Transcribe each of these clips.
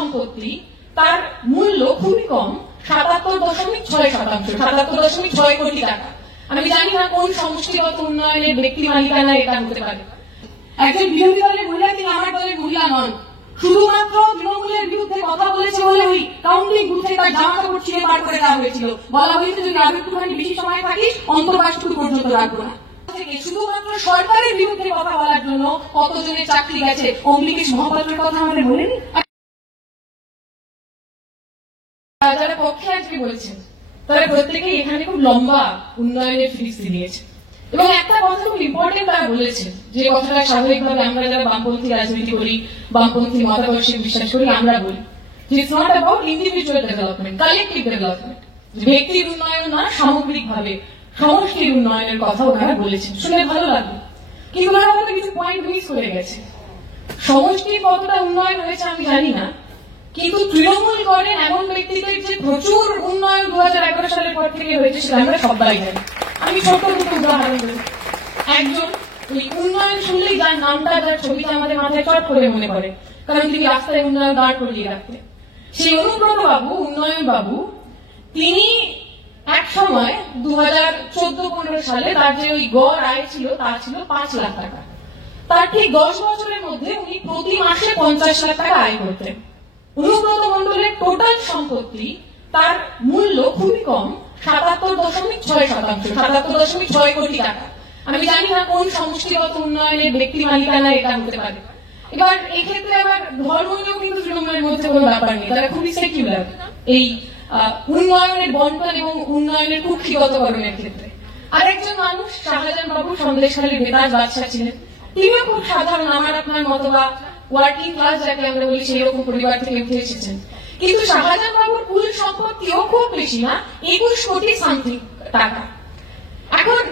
সম্পত্তি তার মূল্য খুবই কম, 77.6%, 77.6 কোটি টাকা। আমি জানি না কোন সমষ্টিগত উন্নয়নের ব্যক্তি মালিকানা এটা হতে পারে। একজন বিরোধী দলের মহিলা, তিনি আমার দলের মহিলা নন, শুধুমাত্র তৃণমূলের বিরুদ্ধে কথা বলেছে বলে ওই কাউন্টিং বুথে তার জামা কাপড় ছিঁড়ে বার করে দেওয়া হয়েছিল। বলা হয়েছে যদি আরো একটুখানি বেশি সময় থাকিস অন্তর্বাসটুকু পর্যন্ত রাখবো না। শুধুমাত্র সরকারের বিরুদ্ধে কথা বলার জন্য কতজনের চাকরি গেছে। অম্বিকেশ মহাপাত্রের কথা আমাদের বলেনি? যারা পক্ষে আজকে বলেছেন তারা প্রত্যেকেই এখানে খুব লম্বা উন্নয়নের ফিরিস্তি দিয়েছে, এবং একটা কথা খুব ইম্পর্টেন্ট তারা বলেছেন, যে কথাটা স্বাভাবিকভাবে আমরা যারা বামপন্থী রাজনীতি করি, বামপন্থী মতাদর্শে বিশ্বাস করি, আমরা বলি যে it's not about individual development, collective development. ব্যক্তির উন্নয়ন না, সামগ্রিকভাবে সমষ্টির উন্নয়নের কথা ওনারা বলেছেন। শুনে ভালো লাগলো, কিন্তু ওনারা হয়তো কিছু পয়েন্ট মিস করে গেছে। সমষ্টির কতটা উন্নয়ন হয়েছে আমি জানি না, কিন্তু তৃণমূল করেন এমন ব্যক্তিদের যে প্রচুর উন্নয়ন 2011 সালের পর থেকে হয়েছে সেটা আমরা সবাই জানি। আমি ছোট্ট দুটো উদাহরণ দিই। একজন ওই উন্নয়ন শুনলেই যার নামটা, যার ছবিটা আমাদের মাথায় চট করে মনে পড়ে, কারণ তিনি রাস্তায় উন্নয়ন দাঁড় করিয়ে রাখতেন, সেই অনুব্রত বাবু, উন্নয়ন বাবু। তিনি এক সময় 2014-15 সালে তার যে ওই গড় আয় ছিল তা ছিল 5 লাখ টাকা। তার ঠিক 10 বছরের মধ্যে উনি প্রতি মাসে 50 লাখ টাকা আয় করতেন। অনুব্রত মন্ডলের টোটাল সম্পত্তি তার মূল্য খুবই কম, 77.6%, 77.6 কোটি টাকা। আমি জানি না কোন সমষ্টিগত উন্নয়নের ব্যক্তি মালিকানা এটা হতে পারে। এবার এই ক্ষেত্রে আবার ধর্ম নিয়েও কিন্তু তৃণমূলের মধ্যে কোনো ব্যাপার নেই, তারা খুবই সেকুলার এই উন্নয়নের বন্টন এবং উন্নয়নের কুক্ষিগতকরণের ক্ষেত্রে। আরেকজন মানুষ শাহজাহান বাবু, সন্দেশখালীর বেতাজ বাদশা ছিলেন। তিনিও খুব সাধারণ, আমার আপনার মতো বা ওয়ার্কিং ক্লাস যাকে আমরা বলি সেই রকম পরিবার থেকে উঠে এসেছেন। কিন্তু শাহজাহান বাবুর কুল সম্পত্তিও খুব বেশি না, 21 কোটি সামথিং টাকা। এখন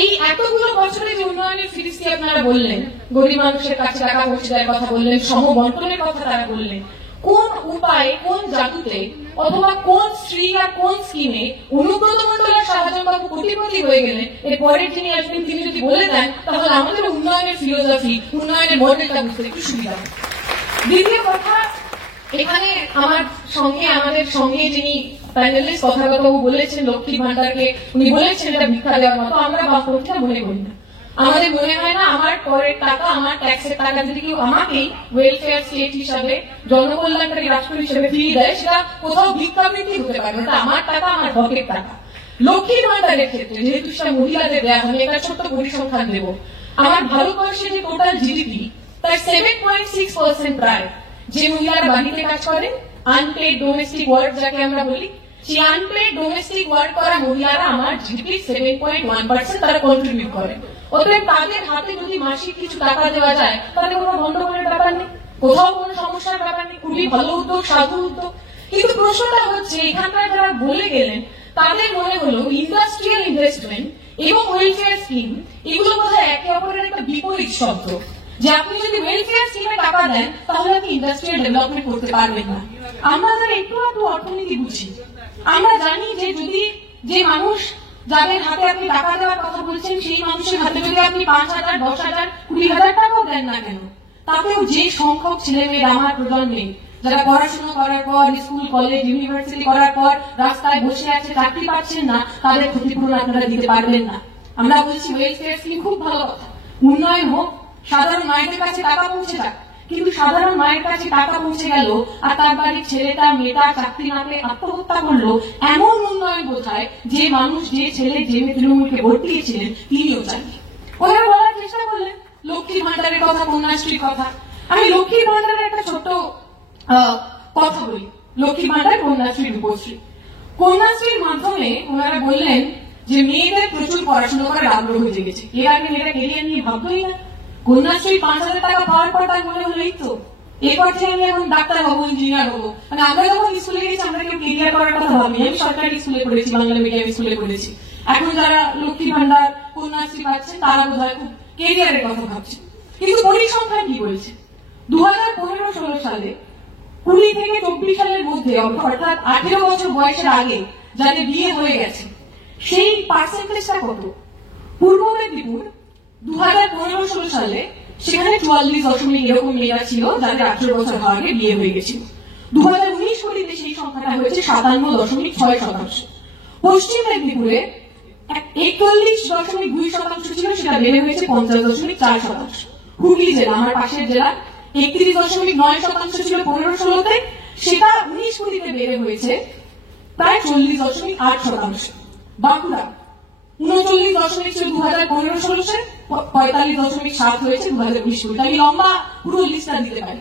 এই এতগুলো বছরে যে উন্নয়নের ফিরিস্তি আপনারা বললেন, গরিব মানুষের কাছে টাকা পৌঁছে দেওয়ার কথা বললেন, সমবন্টনের কথা তারা বললেন, কোন উপায়ে, কোন জাদুতে, অথবা কোন স্ত্রী আর কোন স্কিমে অনুব্রত মন্ডল আর শাহজাহান বাবু কোটিপতি হয়ে গেলেন, এর পরের যিনি আসবেন তিনি যদি বলে দেন, তাহলে আমাদের উন্নয়নের ফিলোসফি, উন্নয়নের মডেলটা বুঝতে একটু সুবিধা হবে। দ্বিতীয় কথা, এখানে আমাদের সঙ্গে যিনি প্যানেলিস্ট কথাবার্তা বলেছেন, লক্ষ্মীর ভান্ডারকে উনি বলেছেন এটা ভিক্ষা দেওয়ার মতো, আমরা বামপন্থীরা মনে করি না। আমাদের মনে হয় না আমার করের টাকা, আমার ট্যাক্সের টাকা যদি কেউ আমাকেই ওয়েলফেয়ার স্টেট হিসাবে, জনকল্যাণকারী রাষ্ট্র হিসেবে ফিরিয়ে দেয়, সেটা কোথাও ভিক্ষাবৃত্তি হতে পারে, ওটা আমার টাকা, আমার হকের টাকা। লক্ষ্মীর ভান্ডারের ক্ষেত্রে যেহেতু সেটা মহিলাদের দেওয়া হয়, একটা ছোট্ট পরিসংখ্যান দেব। আমার ভারতবর্ষে যে টোটাল জিডিপি তার 7.6% প্রায় যে মহিলারা বাড়িতে কাজ করেন, আনপেড ডোমেস্টিক ওয়ার্ক যাকে আমরা বলি, সেই আনপেড ডোমেস্টিক ওয়ার্ক করা মহিলারা আমার জিডিপির 7.1% তারা কন্ট্রিবিউট করেন। অতএব তাদের হাতে যদি মাসিক কিছু টাকা দেওয়া যায়, তাহলে কোনো গন্ডগোলের ব্যাপার নেই, কোথাও কোনো সমস্যার ব্যাপার নেই, খুবই ভালো উদ্যোগ, সাধু উদ্যোগ। কিন্তু প্রশ্নটা হচ্ছে, এখানকার যারা বলে গেলেন তাদের মনে হলো ইন্ডাস্ট্রিয়াল ইনভেস্টমেন্ট এবং ওয়েলফেয়ার স্কিম এগুলো বোধহয় একে অপরের একটা বিপরীত শব্দ, যে আপনি যদি ওয়েলফেয়ার স্কিমে টাকা দেন তাহলে আপনি ইন্ডাস্ট্রিয়াল ডেভেলপমেন্ট করতে পারবেন না। আমরা যারা একটু অর্থনীতি বুঝি, আমরা জানি যে যদি যে মানুষ, যাদের হাতে আপনি টাকা দেওয়ার কথা বলছেন, সেই মানুষের হাতে যদি আপনি 5,000, 10,000, 20,000 টাকাও দেন না কেন, তাতেও যে সংখ্যক ছেলে মেয়েরা আমার প্রজন্মে যারা পড়াশোনা করার পর, স্কুল, কলেজ, ইউনিভার্সিটি করার পর রাস্তায় বসে আছে, চাকরি পাচ্ছেন না, তাদের ক্ষতিপূরণ আপনারা দিতে পারবেন না। আমরা বলছি ওয়েলফেয়ার স্কিম খুব ভালো কথা, উন্নয়ন হোক, সাধারণ মায়েদের কাছে টাকা পৌঁছে যাক, কিন্তু সাধারণ মায়ের কাছে টাকা পৌঁছে গেল আর তার বাড়ির ছেলেটা মেয়েটা চাকরি না পেয়ে আত্মহত্যা করলো, এমন উন্নয়ন বোঝায় যে মানুষ, যে ছেলে, যে তৃণমূলকে ভোট দিয়েছিলেন তিনিও চাননি। ওরা বলার চেষ্টা করলেন লক্ষ্মীর ভান্ডারের কথা, কন্যাশ্রীর কথা। আমি লক্ষ্মীর ভান্ডারের একটা ছোট্ট কথা বলি, লক্ষ্মীর ভান্ডার, কন্যাশ্রী, রূপশ্রী। কন্যাশ্রীর মাধ্যমে ওনারা বললেন যে মেয়েদের প্রচুর পড়াশোনা করার আগ্রহ জেগেছে, এর আগে মেয়েরা কেরিয়ার নিয়ে ভাবতোই না। কন্যাশ্রী 5,000 টাকা পাওয়ার পর তার মনে হলো এই তো, এরপর থেকে আমি এখন ডাক্তার হবো, ইঞ্জিনিয়ার হবো। মানে আমরা যখন স্কুলে গেছি আমরা কেউ কেরিয়ার করার কথা ভাবিনি। আমি সরকারি স্কুলে পড়েছি, বাংলা মিডিয়াম স্কুলে পড়েছি। এখন যারা লক্ষ্মী ভান্ডার, কন্যাশ্রী পাচ্ছেন তারা বোধহয় খুব কেরিয়ারের কথা ভাবছে। কিন্তু পরিসংখ্যান কি বলছে, 2015-16 সালে 20 থেকে 24 সালের মধ্যে, অর্থাৎ 18 বছর বয়সের আগে যাদের বিয়ে হয়ে গেছে, সেই পার্সেন্টেজটা কত? পূর্ব মেদিনীপুর 2015-16 সালে সেখানে 44 দশমিক এরকম মেয়েরা ছিল যাদের 18 বছর আগে বিয়ে হয়ে গেছিল। 2019 কোটিতে সেই সংখ্যাটা হয়েছে 57.6%। পশ্চিম মেদিনীপুরে 41.2% ছিল, সেটা বেড়ে হয়েছে 50.4%। হুগলি জেলা, আমার পাশের জেলা, 31.9% ছিল 15-16তে, সেটা 19 কোটিতে বেড়ে হয়েছে প্রায় 40.8%। বাঁকুড়া 39% ছিল 2015-16, 45.7 হয়েছে 2020 কোটি। আমি লম্বা পুরো লিস্টটা দিতে পারি।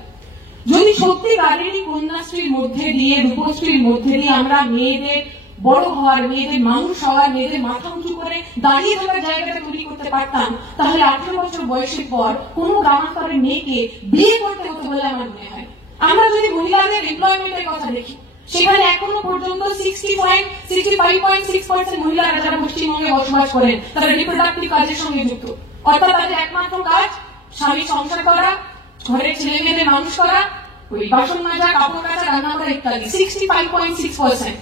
যদি সত্যিকারেরই কন্যাশ্রীর মধ্যে দিয়ে, রূপশ্রীর মধ্যে দিয়ে আমরা মেয়েদের বড় হওয়ার, মেয়েদের মানুষ হওয়ার, মেয়েদের মাথা উঁচু করে দাঁড়িয়ে থাকার জায়গাটা তৈরি করতে পারতাম, তাহলে 18 বছর বয়সের পর কোন গ্রামান্তরের মেয়েকে বিয়ে করতে হতো বলে আমার মনে হয়। আমরা যদি মহিলাদের এমপ্লয়মেন্টের কথা দেখি, সেখানে এখনো পর্যন্ত 65.6% মহিলারা যারা পশ্চিমবঙ্গে বসবাস করেন তারা রিপ্রোডাক্টিভ কাজের সঙ্গে যুক্ত। অর্থাৎ তাদের একমাত্র কাজ স্বামী সংসার করা, ঘরের ছেলে মেয়েদের মানুষ করা, ওই বাসন মাজা, কাপড় কাচা, রান্না করা ইত্যাদি। 65.6%।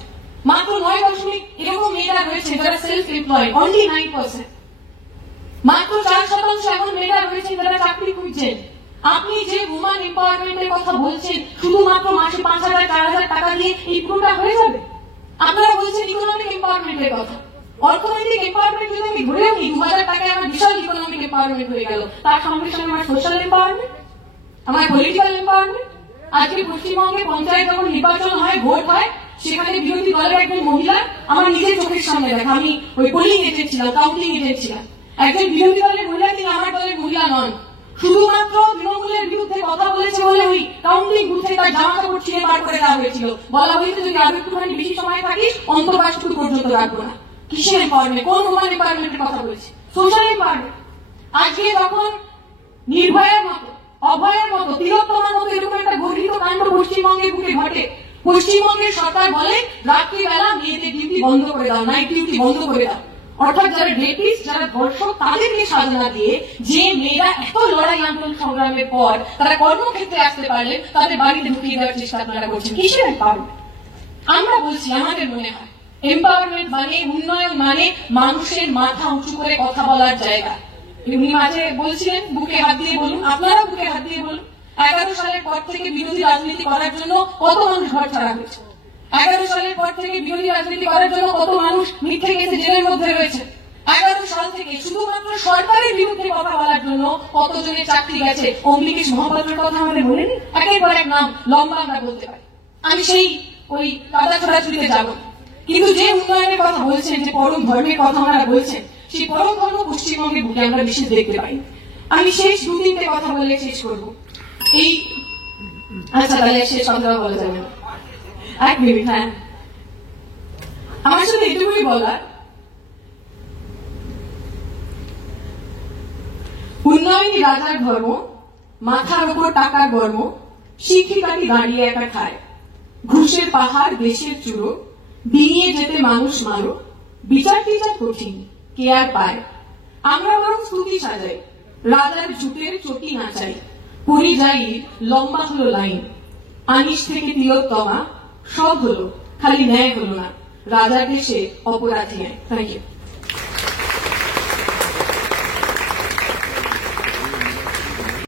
মাত্র 9% এরকম মেয়েরা রয়েছে যারা সেলফ এমপ্লয়েড, অনলি 9%। মাত্র 4% এমন মেয়েরা রয়েছে যারা চাকরি খুঁজছেন। আপনি যে উম্যান এম্পাওয়ারমেন্টের কথা বলছেন, শুধুমাত্র মাসে 5,000-4,000 টাকা দিয়ে এই পুরোটা হয়ে যাবে? আপনারা বলছেন ইকোনমিক এম্পাওয়ারমেন্টের কথা। অর্থনৈতিক এম্পাওয়ারমেন্ট যদি আমি ধরেও নিই, 2,000 টাকায় আমার বিশাল ইকোনমিক এম্পাওয়ারমেন্ট হয়ে গেল। তার সঙ্গে সঙ্গে আমার সোশ্যাল এম্পাওয়ারমেন্ট, আমার পলিটিক্যাল এম্পাওয়ারমেন্ট। আজকে পশ্চিমবঙ্গে পঞ্চায়েত যখন নির্বাচন হয়, ভোট হয়, সেখানে বিরোধী দলের একজন মহিলা, আমার নিজের চোখের সামনে দেখা, আমি ওই পোলিং এজেন্ট ছিলাম, কাউন্টিং এজেন্ট ছিলাম, একজন বিরোধী দলের মহিলা, তিনি আমার দলের মহিলা নন, শুধুমাত্র তৃণমূলের বিরুদ্ধে কথা বলেছে বলে ওই কাউন্টিং বুথে তার জামা কাপড় ছিঁড়ে বার করে দেওয়া হয়েছিল। বলা হয়েছে যদি আরো একটুখানি বেশি সময় থাকিস অন্তর্বাসটুকু পর্যন্ত রাখবো না। কিসের এম্পাওয়ারমেন্ট? কোন উম্যান এম্পাওয়ারমেন্টের কথা বলছি? Social empowerment. আজকে যখন নির্ভয়ার মতো, অভয়ের মতো, তিলোত্তমার মতো এরকম একটা গর্হিত কাণ্ড পশ্চিমবঙ্গের বুকে ঘটে, পশ্চিমবঙ্গের সরকার বলে রাত্রিবেলা মেয়েদের ডিউটি বন্ধ করে দাও, নাইট ডিউটি বন্ধ করে দাও। অর্থাৎ যারা রেপিস্ট, যারা ধর্ষক, তাদেরকে সাজনা দিয়ে যে মেয়েরা এত লড়াই আন্দোলন সংগ্রামের পর তারা কর্মক্ষেত্রে আসতে পারলেন, তাদের বাড়িতে ঢুকিয়ে দেওয়ার চেষ্টা আপনারা করছেন। কিসের এম্পাওয়ারমেন্ট? আমরা বলছি, আমাদের মনে হয় এম্পাওয়ারমেন্ট মানে, উন্নয়ন মানে মানুষের মাথা উঁচু করে কথা বলার জায়গা। উনি মাঝে বলছিলেন বুকে হাত দিয়ে বলুন, আপনারা বুকে হাত দিয়ে বলুন। 11 সালের পর থেকে বিরোধী রাজনীতি করার জন্য কত মানুষ ঘর ছাড়া হয়েছে? 11 সালের পর থেকে বিরোধী রাজনীতি করার জন্য কত মানুষ মিথ্যে কেসে জেলের মধ্যে রয়েছে? 11 সাল থেকে শুধুমাত্র সরকারের বিরুদ্ধে কথা বলার জন্য কতজনের চাকরি গেছে? অম্বিকেশ মহাপাত্রের কথা আমাদের বলেনি? একের পর এক নাম লম্বা আমরা বলতে পারি। আমি সেই ওই কাদা ছোড়াছুড়িতে যাব, কিন্তু যে উন্নয়নের কথা বলছেন, যে পরম ধর্মের কথা আমরা বলছেন, সেই পরম ধর্ম পশ্চিমবঙ্গের বুকে আমরা বিশেষ দেখতে পাই। আমি শেষ 2-3টে কথা বলে শেষ করবো। এই আচ্ছা, তাহলে শেষ কথা বলা যাবে না, 1 মিনিট। হ্যাঁ, আমার সাথে এটুকুই বলার, উন্নয়নই রাজার ধর্ম, মাথার উপর টাকার গর্ম, শিক্ষিকাটি দাঁড়িয়ে একা খায়, ঘুষের পাহাড় দেশের চূড়ো, বিনিয়ে যেতে মানুষ মারো, বিচার টিচার কঠিন, কে আর পায়। আমরা বরং স্তুতি সাজাই, রাজার জুটের চটি নাচাই, পরিযায়ী লম্বা হলো লাইন, আনিস থেকে তিলোত্তমা সব হলো, খালি ন্যায় হলো না, রাজার দেশে অপরাধী নেয়। Thank you.